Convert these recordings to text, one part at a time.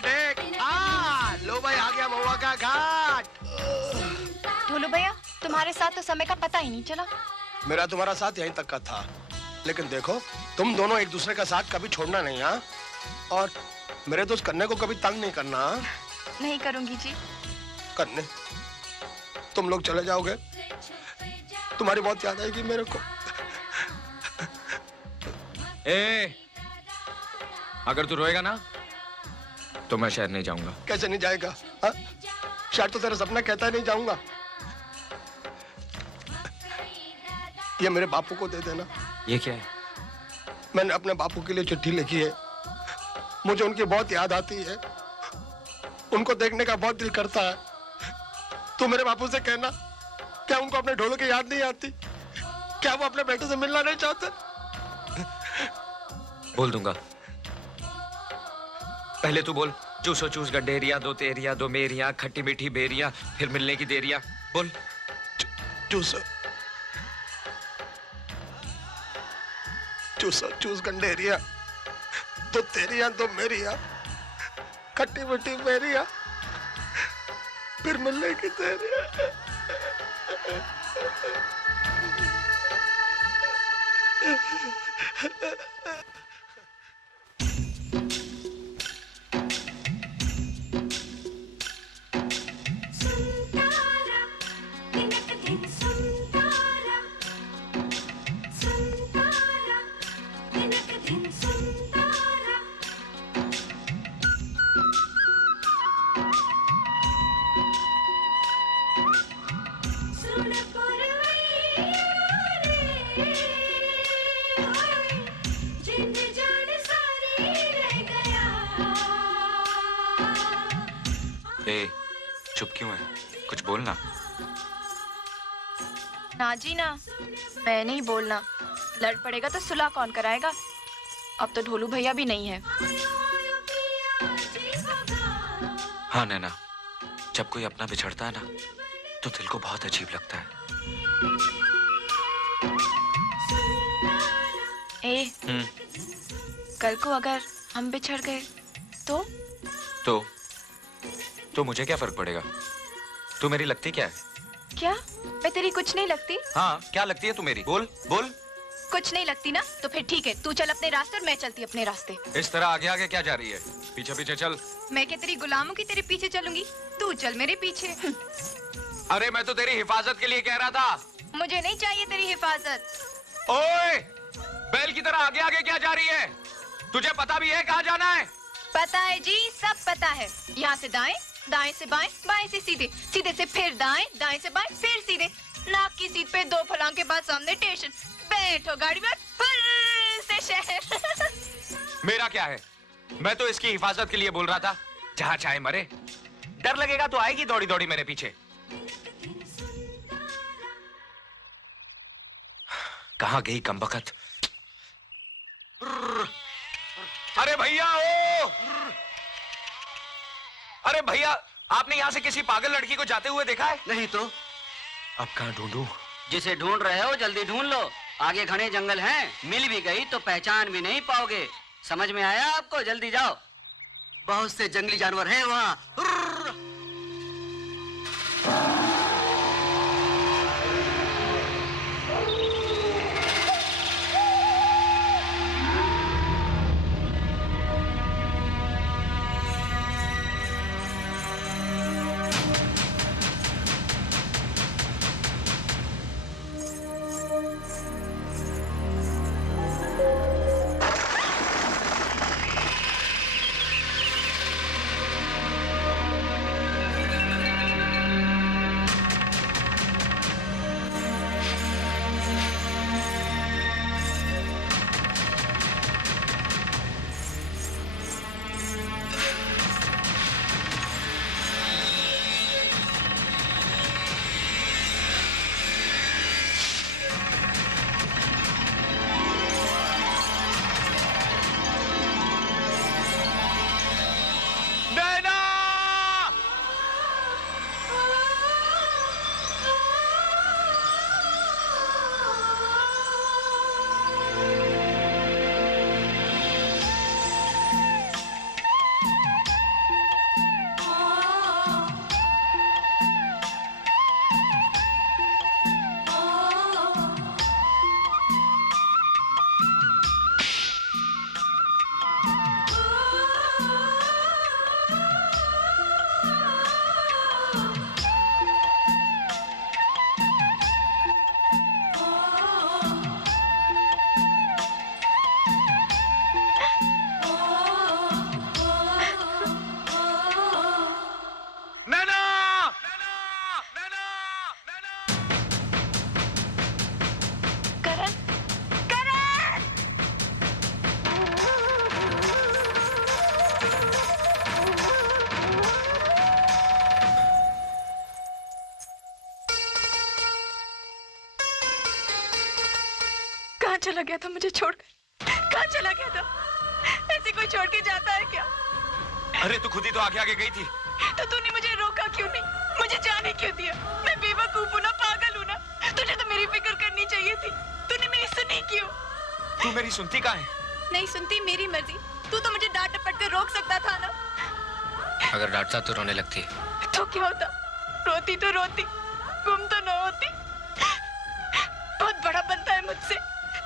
Take. लो भाई आ गया महुआ का घाट। ढोलू भैया तुम्हारे साथ तो समय का पता ही नहीं चला। मेरा तुम्हारा साथ यहीं तक का था, लेकिन देखो तुम दोनों एक दूसरे का साथ कभी छोड़ना नहीं। हाँ, और मेरे दोस्त कन्ने को कभी तंग नहीं करना। नहीं करूंगी जी। कन्ने तुम लोग चले जाओगे, तुम्हारी बहुत याद आएगी मेरे को। अगर तू रोएगा ना तो मैं शहर नहीं जाऊंगा। कैसे नहीं जाएगा? हा? शायद तो तेरा सपना कहता है नहीं जाऊंगा। ये मेरे बापू को दे देना। ये क्या है? मैंने अपने बापू के लिए चिट्ठी लिखी है। मुझे उनकी बहुत याद आती है, उनको देखने का बहुत दिल करता है। तू मेरे बापू से कहना, क्या उनको अपने ढोलों की याद नहीं आती? क्या वो अपने बेटे से मिलना नहीं चाहते? बोल दूंगा। पहले तू बोल। चूसो चूस गड्ढेरिया, दो तेरिया दो मेरिया, खट्टी मीठी बेरिया, फिर मिलने की देरिया। बोल। चूसो चूसो चूस गंडेरिया, दो तेरिया दो मेरिया, खट्टी मीठी बेरिया, फिर मिलने की देरिया। चुप क्यों है? कुछ बोलना। ना जी ना, मैं नहीं बोलना। लड़ पड़ेगा तो सुलह कौन कराएगा? अब तो ढोलू भैया भी नहीं है। हाँ नैना, जब कोई अपना बिछड़ता है ना तो दिल को बहुत अजीब लगता है। कल को अगर हम बिछड़ गए तो मुझे क्या फर्क पड़ेगा? तू मेरी लगती क्या है? क्या मैं तेरी कुछ नहीं लगती? हाँ, क्या लगती है तू मेरी? बोल बोल। कुछ नहीं लगती ना, तो फिर ठीक है, तू चल अपने रास्ते और मैं चलती अपने रास्ते। इस तरह आगे आगे क्या जा रही है? पीछे पीछे चल। मैं क्या तेरी गुलामों की तेरे पीछे चलूंगी? तू चल मेरे पीछे। अरे मैं तो तेरी हिफाजत के लिए कह रहा था। मुझे नहीं चाहिए तेरी हिफाजत। ओए, बैल की तरह आगे आगे क्या जा रही है? तुझे पता भी है कहाँ जाना है? पता है जी, सब पता है। यहाँ से दाएं, दाएं से बाएं, बाएं से सीधे, सीधे से फिर दाएं, दाएं से बाएं, फिर सीधे। नाक की सीट पे 2 फलांग के बाद सामने स्टेशन। बैठो गाड़ी में, फिर से शहर। मेरा क्या है? मैं तो इसकी हिफाजत के लिए बोल रहा था। जहाँ चाहे मरे। डर लगेगा तो आएगी दौड़ी दौड़ी मेरे पीछे। कहाँ गई कमबख्त? अरे भैया ओ! अरे भैया, आपने यहाँ से किसी पागल लड़की को जाते हुए देखा है? नहीं तो। अब कहाँ ढूंढूं? जिसे ढूंढ रहे हो जल्दी ढूंढ लो। आगे घने जंगल हैं, मिल भी गई तो पहचान भी नहीं पाओगे। समझ में आया आपको? जल्दी जाओ, बहुत से जंगली जानवर हैं वहाँ। कहाँ चला गया था मुझे छोड़कर? कहाँ चला गया था? ऐसे कोई छोड़ के जाता है क्या? अरे तू खुद ही तो आगे आगे गई थी। तो तूने मुझे रोका क्यों नहीं? मुझे जाने क्यों दिया? मैं बेवकूफ हूँ ना, पागल हूँ ना? तुझे तो मेरी फिक्र करनी चाहिए थी। तूने मेरी सुनी क्यों? तू मेरी सुनती कहाँ है? नहीं सुनती, मेरी मर्जी। तू तो मुझे डांट डपट कर रोक सकता था ना। अगर डांटता तो रोने लगती। तो क्या होता? रोती तो रोती, गुम तो न होती। बहुत बड़ा बनता है मुझसे,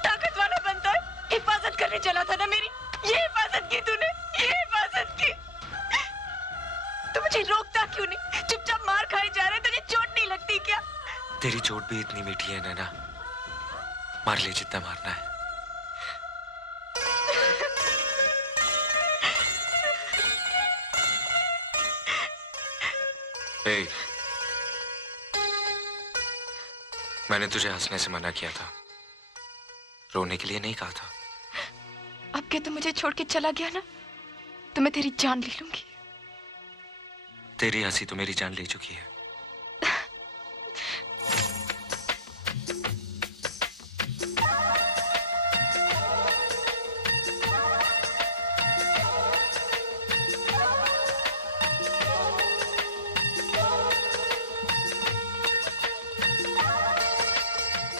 ताकत वाला बनता है। हिफाजत करने चला था ना मेरी, ये हिफाजत की तूने, ये हिफाजत की। तू मुझे रोकता क्यों नहीं? चुपचाप मार खाए जा रहे, तुझे चोट नहीं लगती क्या? तेरी चोट भी इतनी मीठी है नैना, मार ले जितना मारना है। ए, मैंने तुझे हंसने से मना किया था, रोने के लिए नहीं कहा था। अब क्या तू मुझे छोड़ के चला गया ना, तो मैं तेरी जान ले लूंगी। तेरी हंसी तो मेरी जान ले चुकी है।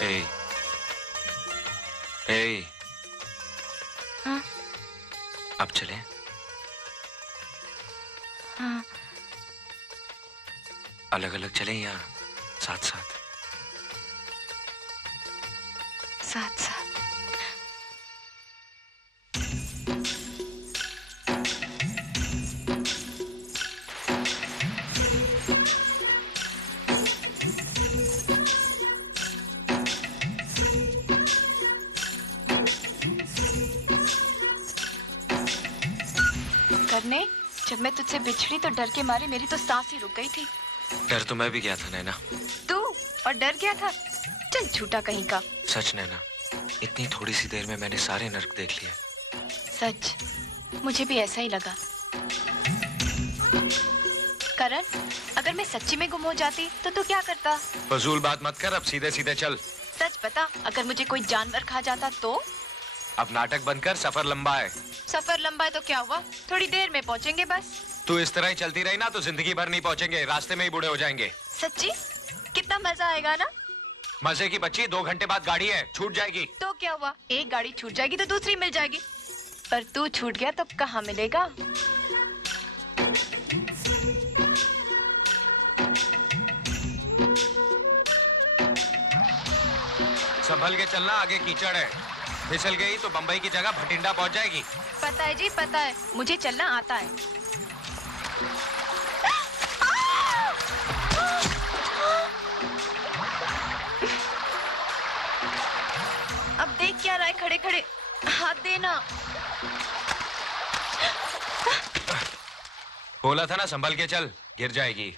ए, ए, हाँ? अब चले? हाँ। अलग अलग चले या साथ साथ? साथ साथ। करने, जब मैं तुझसे बिछड़ी तो डर के मारे मेरी तो सांस ही रुक गई थी। डर तो मैं भी गया था नैना। तू और डर गया था? चल झूठा कहीं का। सच नैना, इतनी थोड़ी सी देर में मैंने सारे नर्क देख लिए। सच, मुझे भी ऐसा ही लगा। करण, अगर मैं सच्ची में गुम हो जाती तो तू क्या करता? फजूल बात मत कर, अब सीधे सीधे चल। सच बता, अगर मुझे कोई जानवर खा जाता तो? अब नाटक बंद कर, सफर लंबा है। सफर लंबा है तो क्या हुआ, थोड़ी देर में पहुंचेंगे बस। तू इस तरह ही चलती रही ना तो जिंदगी भर नहीं पहुंचेंगे, रास्ते में ही बूढ़े हो जाएंगे। सच्ची? कितना मजा आएगा ना। मजे की बच्ची, 2 घंटे बाद गाड़ी है, छूट जाएगी। तो क्या हुआ, एक गाड़ी छूट जाएगी तो दूसरी मिल जाएगी। पर तू छूट गया तो कहाँ मिलेगा? संभल के चलना, आगे कीचड़ है, फिसल गई तो बंबई की जगह भटिंडा पहुंच जाएगी। पता है जी, पता है, मुझे चलना आता है। अब देख क्या रहा है खड़े खड़े, हाथ देना। बोला था ना संभल के चल, गिर जाएगी।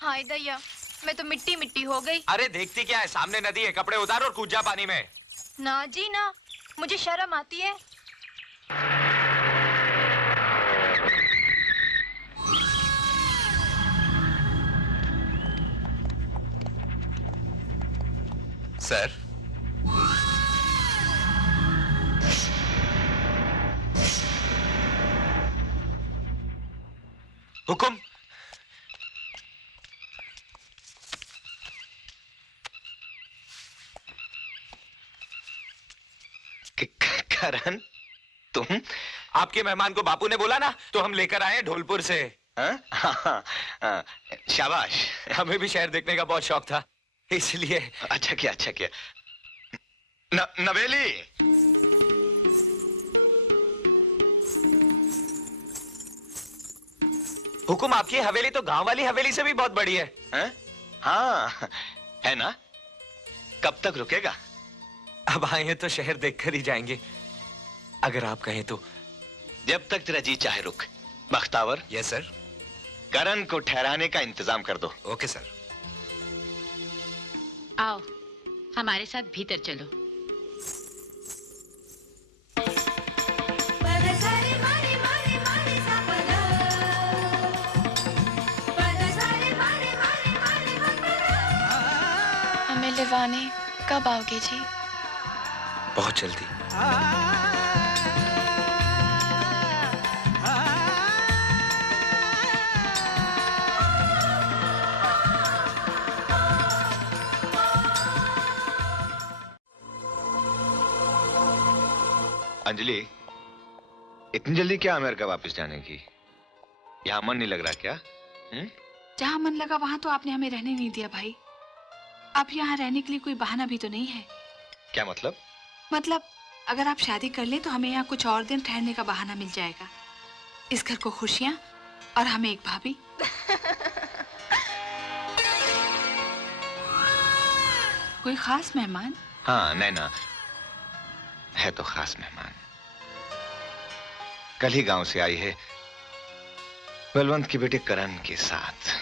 हाय दैया, मैं तो मिट्टी मिट्टी हो गई। अरे देखती क्या है, सामने नदी है, कपड़े उतार और कूद जा पानी में। ना जी ना, मुझे शर्म आती है। सर, हुकुम। करण, तुम? आपके मेहमान को बापू ने बोला ना, तो हम लेकर आए हैं ढोलपुर से। हाँ, शाबाश। हमें भी शहर देखने का बहुत शौक था, इसलिए। अच्छा किया, अच्छा किया। नवेली, हुकुम, आपकी हवेली तो गांव वाली हवेली से भी बहुत बड़ी है। हाँ, है ना? कब तक रुकेगा? अब आए हैं तो शहर देखकर ही जाएंगे, अगर आप कहें तो। जब तक तेरा जी चाहे रुक। Bakhtawar, yes sir. करण को ठहराने का इंतजाम कर दो। Okay sir. आओ हमारे साथ भीतर चलो। हमें लिवाने कब आओगे जी? बहुत जल्दी। अंजलि, इतनी जल्दी क्या अमेरिका वापस जाने की? यहाँ मन नहीं लग रहा क्या? जहाँ मन लगा वहाँ तो आपने हमें रहने नहीं दिया भाई। अब यहाँ रहने के लिए कोई बहाना भी तो नहीं है। क्या मतलब? मतलब अगर आप शादी कर ले तो हमें यहाँ कुछ और दिन ठहरने का बहाना मिल जाएगा। इस घर को खुशियाँ और हमें एक भाभी। कोई खास मेहमान? हाँ, नैना है तो खास मेहमान। कल ही गांव से आई है, बलवंत की बेटे करण के साथ।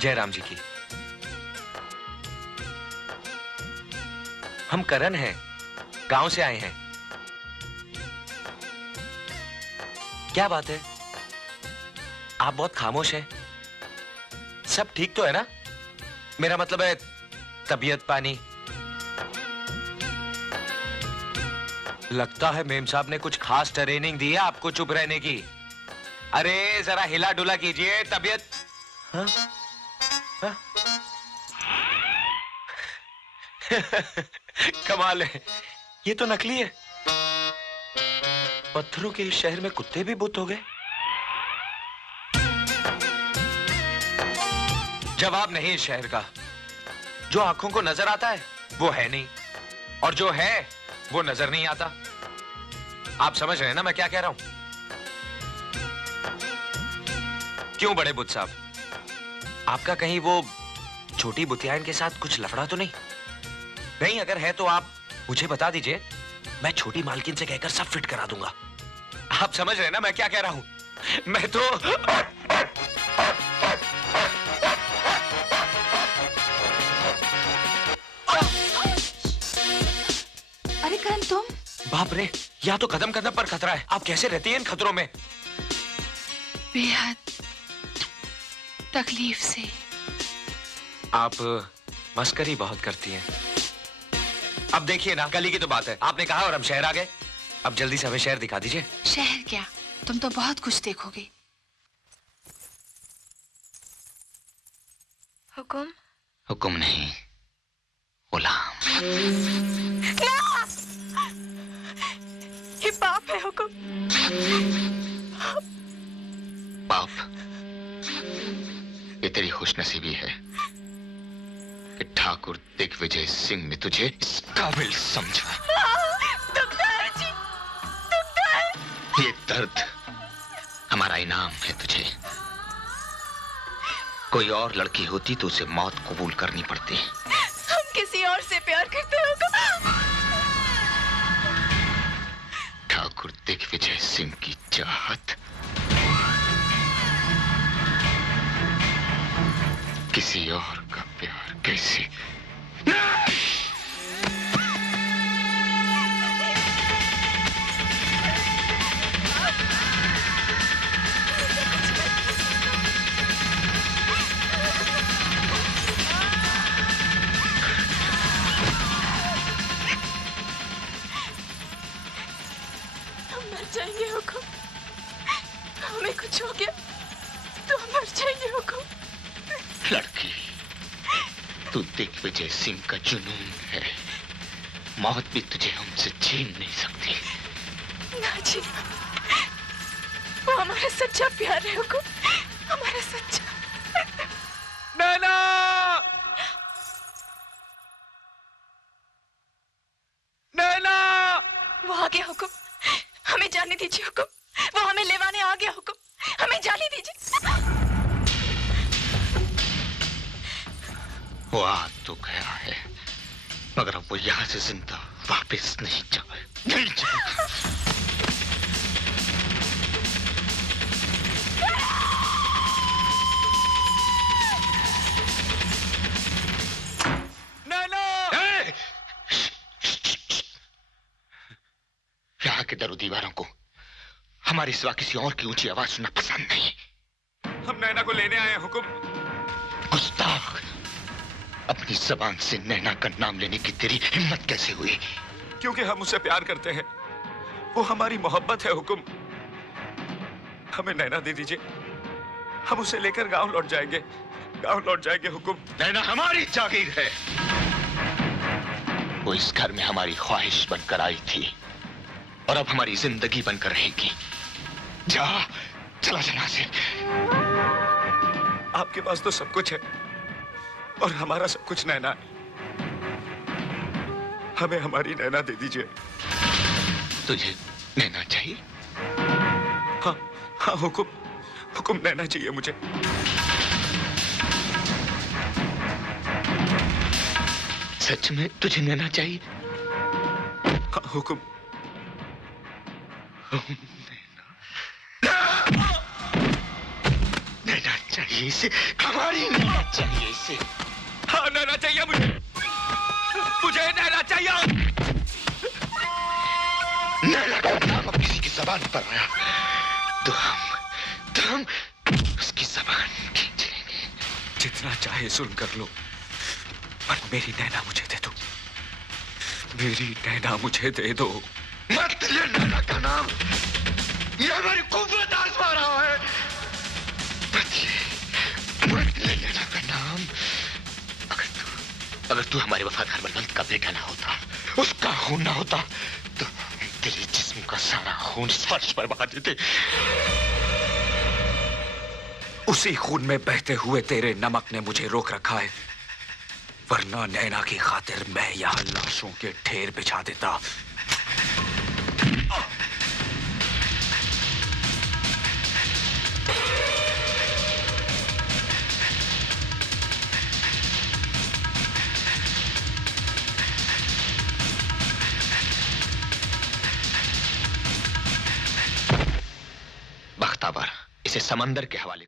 जयराम जी की। हम करण हैं, गांव से आए हैं। क्या बात है, आप बहुत खामोश हैं। सब ठीक तो है ना? मेरा मतलब है तबीयत पानी। लगता है मेम साहब ने कुछ खास ट्रेनिंग दी है आपको चुप रहने की। अरे जरा हिला डुला कीजिए, तबीयत। हाँ? हाँ? कमाल है, ये तो नकली है। पत्थरों के इस शहर में कुत्ते भी बुत हो गए। जवाब नहीं इस शहर का। जो आंखों को नजर आता है वो है नहीं, और जो है वो नजर नहीं आता। आप समझ रहे हैं ना मैं क्या कह रहा हूं? क्यों बड़े बुत साहब, आपका कहीं वो छोटी बुतियान के साथ कुछ लफड़ा तो नहीं? नहीं, अगर है तो आप मुझे बता दीजिए, मैं छोटी मालकिन से कहकर सब फिट करा दूंगा। आप समझ रहे हैं ना मैं क्या कह रहा हूं? मैं तो अरे करण तुम? बाप रे, यहाँ तो कदम कदम पर खतरा है। आप कैसे रहती हैं इन खतरों में? बेहद तकलीफ से। आप मस्करी बहुत करती हैं। अब देखिए ना, कल ही की तो बात है, आपने कहा और हम शहर आ गए। अब जल्दी से हमें शहर दिखा दीजिए। शहर क्या, तुम तो बहुत कुछ देखोगे। हुकुम? हुक्म नहीं, गुलाम। ये पाप है हुकुम। पाप? ये तेरी खुशनसीबी है कि ठाकुर दिग्विजय सिंह ने तुझे इस काबिल समझा। दुखता है जी, दुखता है। ये दर्द हमारा इनाम है तुझे। कोई और लड़की होती तो उसे मौत कबूल करनी पड़ती। हम किसी और से प्यार करते हो हुकुम। ठाकुर दिग्विजय सिंह की चाहत किसी और का प्यार कैसे? हम मर जाएंगे हुकुम। हमें कुछ हो गया तो हम मर जाएंगे हुकुम। लड़की, तू दिग्विजय सिंह का जुनून है। मौत भी तुझे हमसे छीन नहीं सकती। ना जी, वो हमारा सच्चा प्यार है हुकुम, हमारा सच्चा। नैना! नैना! वो आ गया हुकुम, हमें जाने दीजिए हुकुम। वो हमें लेवाने आ गया हुकुम, हमें जाने दीजिए। वो आ तो गया है, मगर अब वो यहाँ से जिंदा वापस नहीं जाए, नहीं जाए। यहाँ के दरो दीवारों को हमारी सिवा किसी और की ऊंची आवाज सुनना पसंद नहीं। हम नैना को लेने आए हैं हुकुम। गुस्ताख, अपनी जबान से नैना का नाम लेने की तेरी हिम्मत कैसे हुई? क्योंकि हम उससे प्यार करते हैं, वो हमारी मोहब्बत है हुकुम। हमें नैना दे दीजिए, हम उसे लेकर गांव लौट जाएंगे हुकुम। नैना हमारी जागीर है, वो इस घर में हमारी ख्वाहिश बनकर आई थी और अब हमारी जिंदगी बनकर रहेगी। जा, चला जना से। आपके पास तो सब कुछ है और हमारा सब कुछ नैना है। हमें हमारी नैना दे दीजिए। तुझे नैना चाहिए? हाँ हाँ हुकुम नैना चाहिए मुझे। सच में तुझे नैना चाहिए? हाँ हुकुम। नैना चाहिए इसे, हमारी नैना चाहिए इसे। हाँ नैना चाहिए मुझे नैना चाहिए। नैना का नाम अब किसी की जबान पर आया तो हम उसकी जबान खींच लेंगे। जितना चाहे सुन कर लो, पर मेरी नैना मुझे दे दो। मेरी नैना मुझे दे दो। मत ले नैना का नाम, ये हमारी कुव्वत आजमा रहा है। मत ले नैना का नाम। अगर तू हमारे वफादार बलवंत का बेटा ना होता, उसका खून ना होता, तो तेरे जिस्म का सारा खून इस फर्श पर बहा देते। उसी खून में बहते हुए तेरे नमक ने मुझे रोक रखा है, वरना नैना की खातिर मैं यहाँ लाशों के ढेर बिछा देता। बख्तावर, इसे समंदर के हवाले